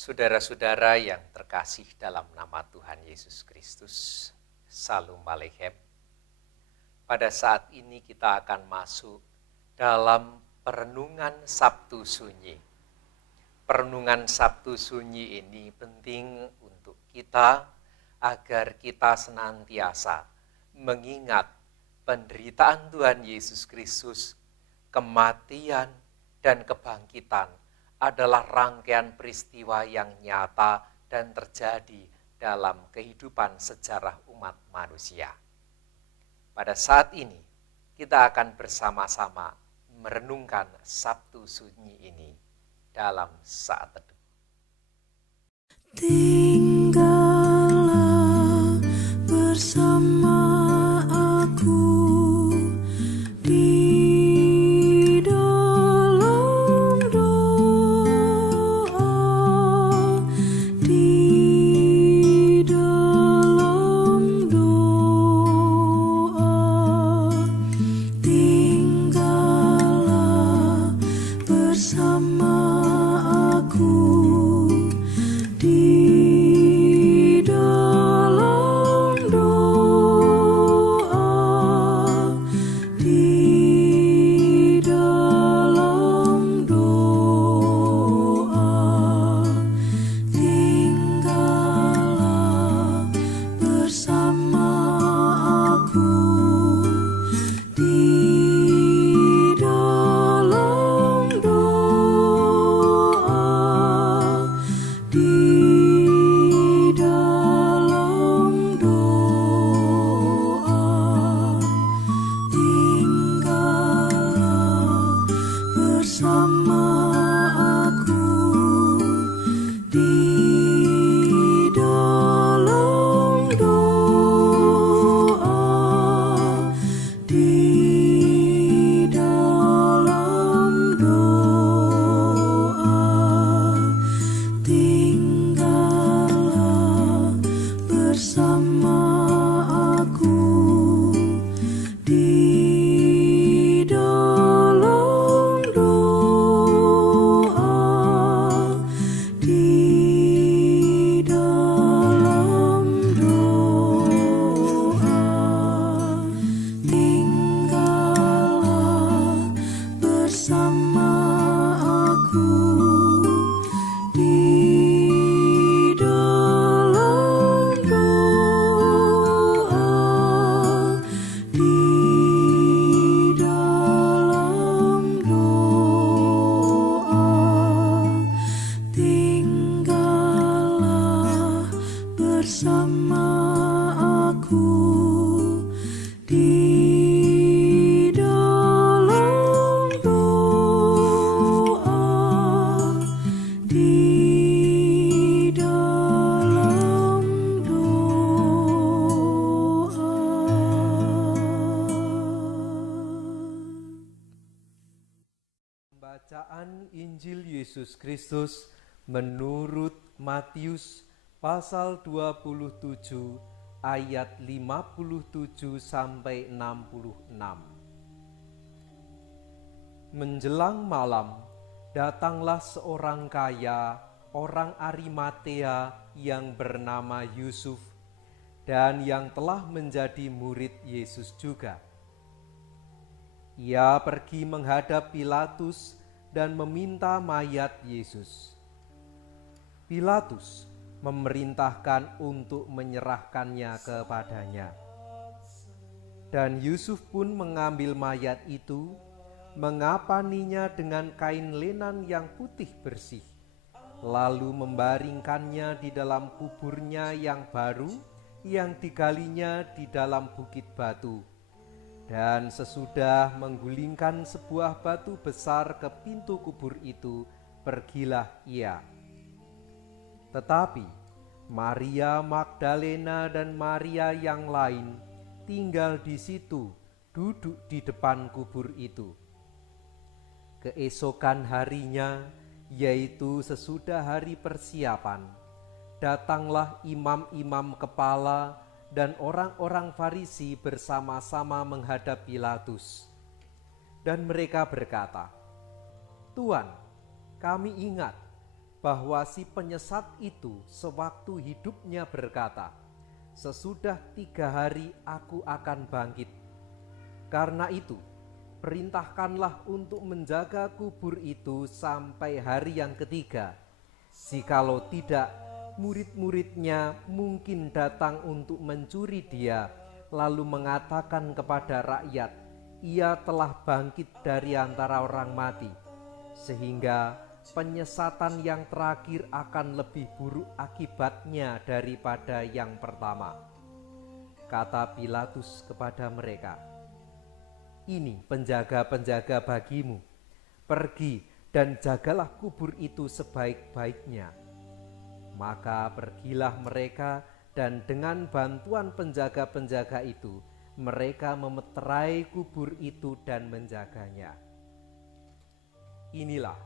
Saudara-saudara yang terkasih dalam nama Tuhan Yesus Kristus, Salam Aleichem. Pada saat ini kita akan masuk dalam perenungan Sabtu Sunyi. Perenungan Sabtu Sunyi ini penting untuk kita agar kita senantiasa mengingat penderitaan Tuhan Yesus Kristus, kematian dan kebangkitan adalah rangkaian peristiwa yang nyata dan terjadi dalam kehidupan sejarah umat manusia. Pada saat ini, kita akan bersama-sama merenungkan Sabtu Sunyi ini dalam saat teduh. Tinggallah bersama aku di dalam doa, di dalam doa. Tinggallah bersama aku di dalam doa, di dalam doa. Tinggallah bersama aku di dalam doa, di dalam doa. Tinggallah bersama aku di dalam doa, di dalam doa. Tinggallah bersama aku di dalam doa, di dalam doa. Tinggallah bersama aku di dalam doa, di dalam doa. Tinggallah bersama aku di dalam doa, di dalam doa. Bacaan Injil Yesus Kristus menurut Matius pasal 27 ayat 57 sampai 66. Menjelang malam, datanglah seorang kaya, orang Arimatea yang bernama Yusuf, dan yang telah menjadi murid Yesus juga. Ia pergi menghadap Pilatus dan meminta mayat Yesus. Pilatus memerintahkan untuk menyerahkannya kepadanya. Dan Yusuf pun mengambil mayat itu, mengapaninya dengan kain lenan yang putih bersih, lalu membaringkannya di dalam kuburnya yang baru yang digalinya di dalam bukit batu. Dan sesudah menggulingkan sebuah batu besar ke pintu kubur itu, pergilah ia. Tetapi Maria Magdalena dan Maria yang lain tinggal di situ, duduk di depan kubur itu. Keesokan harinya, yaitu sesudah hari persiapan, datanglah imam-imam kepala dan orang-orang Farisi bersama-sama menghadap Pilatus. Dan mereka berkata, "Tuan, kami ingat bahwa si penyesat itu sewaktu hidupnya berkata, "Sesudah 3 hari aku akan bangkit." Karena itu, perintahkanlah untuk menjaga kubur itu sampai hari yang ketiga. Jikalau tidak, murid-muridnya mungkin datang untuk mencuri dia, lalu mengatakan kepada rakyat, "Ia telah bangkit dari antara orang mati," sehingga penyesatan yang terakhir akan lebih buruk akibatnya daripada yang pertama. Kata Pilatus kepada mereka, "Ini penjaga-penjaga bagimu. Pergi dan jagalah kubur itu sebaik-baiknya." Maka pergilah mereka, dan dengan bantuan penjaga-penjaga itu, mereka memeterai kubur itu dan menjaganya. Inilah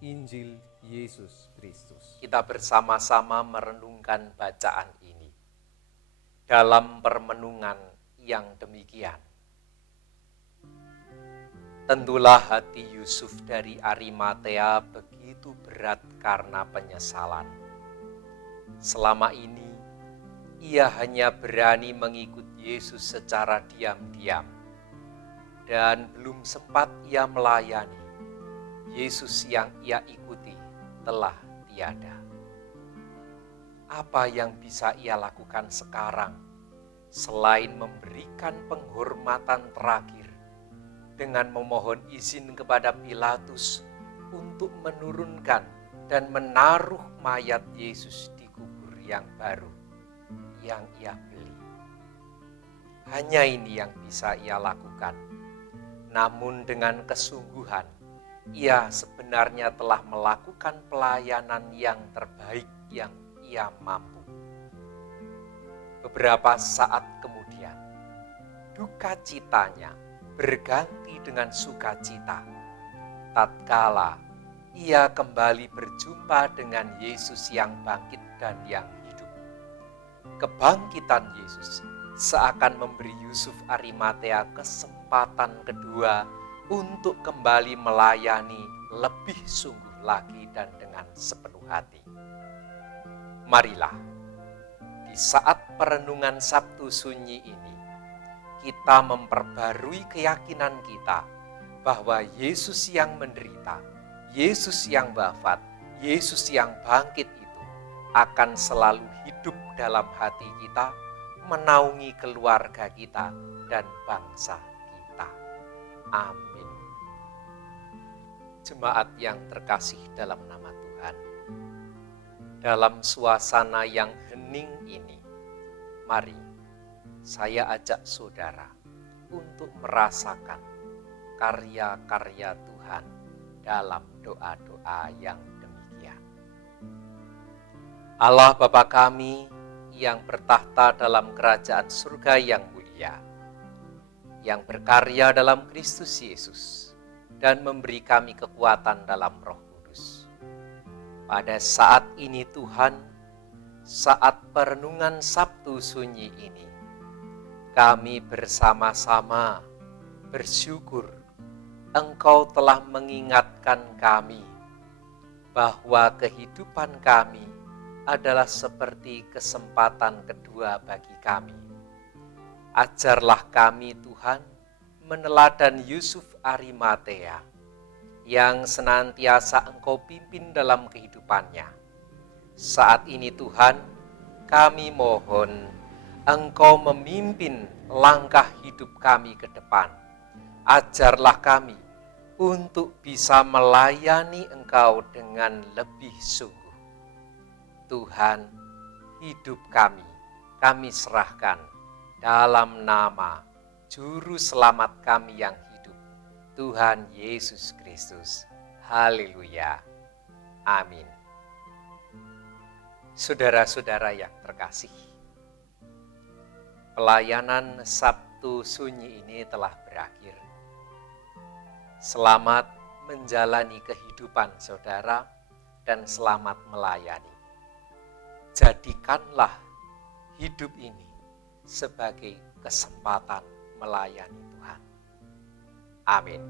Injil Yesus Kristus. Kita bersama-sama merenungkan bacaan ini. Dalam permenungan yang demikian, tentulah hati Yusuf dari Arimatea begitu berat karena penyesalan. Selama ini, ia hanya berani mengikut Yesus secara diam-diam, dan belum sempat ia melayani. Yesus yang ia ikuti telah tiada. Apa yang bisa ia lakukan sekarang selain memberikan penghormatan terakhir dengan memohon izin kepada Pilatus untuk menurunkan dan menaruh mayat Yesus di kubur yang baru yang ia beli? Hanya ini yang bisa ia lakukan. Namun dengan kesungguhan, ia sebenarnya telah melakukan pelayanan yang terbaik yang ia mampu. Beberapa saat kemudian, duka citanya berganti dengan sukacita tatkala ia kembali berjumpa dengan Yesus yang bangkit dan yang hidup. Kebangkitan Yesus seakan memberi Yusuf Arimatea kesempatan kedua untuk kembali melayani lebih sungguh lagi dan dengan sepenuh hati. Marilah, di saat perenungan Sabtu Sunyi ini, kita memperbarui keyakinan kita bahwa Yesus yang menderita, Yesus yang wafat, Yesus yang bangkit itu akan selalu hidup dalam hati kita, menaungi keluarga kita dan bangsa kita. Amin. Jemaat yang terkasih dalam nama Tuhan, dalam suasana yang hening ini, mari saya ajak saudara untuk merasakan karya-karya Tuhan dalam doa-doa yang demikian. Allah Bapa kami yang bertahta dalam kerajaan surga yang mulia, yang berkarya dalam Kristus Yesus dan memberi kami kekuatan dalam Roh Kudus. Pada saat ini Tuhan, saat perenungan Sabtu Sunyi ini, kami bersama-sama bersyukur Engkau telah mengingatkan kami bahwa kehidupan kami adalah seperti kesempatan kedua bagi kami. Ajarlah kami Tuhan meneladan Yusuf Arimatea yang senantiasa Engkau pimpin dalam kehidupannya. Saat ini Tuhan, kami mohon Engkau memimpin langkah hidup kami ke depan. Ajarlah kami untuk bisa melayani Engkau dengan lebih sungguh. Tuhan, hidup kami serahkan dalam nama Juru Selamat kami yang hidup, Tuhan Yesus Kristus. Haleluya. Amin. Saudara-saudara yang terkasih, pelayanan Sabtu Sunyi ini telah berakhir. Selamat menjalani kehidupan saudara dan selamat melayani. Jadikanlah hidup ini sebagai kesempatan melayani Tuhan. Amin.